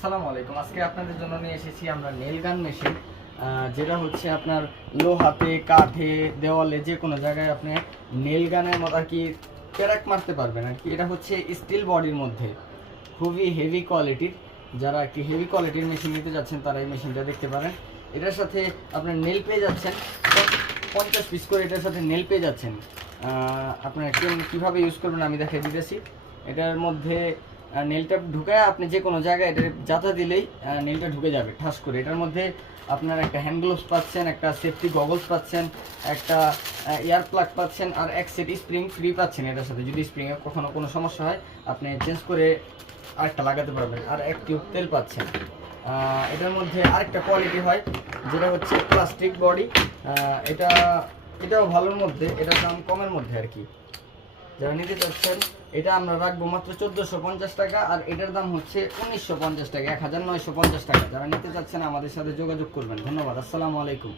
আসসালামু আলাইকুম। আজকে আপনাদের জন্য নিয়ে এসেছি আমরা নেল গান মেশিন, যেটা হচ্ছে আপনার লোহাতে, কাঠে, দেওয়ালে যে কোনো জায়গায় আপনি নেল গানের মতো আর কি প্যারাক মারতে পারবেন আর কি। এটা হচ্ছে স্টিল বডির মধ্যে, খুবই হেভি কোয়ালিটির। যারা আর কি হেভি কোয়ালিটির মেশিন নিতে যাচ্ছেন তারা এই মেশিনটা দেখতে পারেন। এটার সাথে আপনার নেল পেয়ে যাচ্ছেন 50 পিস করে, এটার সাথে নেল পেয়ে যাচ্ছেন। আপনার কীভাবে ইউজ করবেন আমি দেখিয়ে দিতেছি। এটার মধ্যে নেলটা ঢুকায় আপনি যে কোনো জায়গায় এটা যাতা দিলেই নেলটা ঢুকে যাবে ঠাস করে। এটার মধ্যে আপনার একটা হ্যান্ড গ্লোভস পাচ্ছেন, একটা সেফটি গগলস পাচ্ছেন, একটা এয়ার প্লাগ পাচ্ছেন, আর এক সেট স্প্রিং ফ্রি পাচ্ছেন। এটার সাথে যদি স্প্রিংয়ে কখনো কোনো সমস্যা হয় আপনি চেঞ্জ করে আরেকটা লাগাতে পারবেন, আর এক টিউব তেল পাচ্ছেন। এটার মধ্যে আরেকটা কোয়ালিটি হয় যেটা হচ্ছে প্লাস্টিক বডি। এটাও ভালোর মধ্যে, এটার দাম কমের মধ্যে আর কি। যারা নিতে চাচ্ছেন এটা আমরা রাখবো মাত্র 1450 টাকা, আর এটার দাম হচ্ছে 1950 টাকা, 1950 টাকা। যারা নিতে চাচ্ছেন আমাদের সাথে যোগাযোগ করবেন। ধন্যবাদ। আসসালামু আলাইকুম।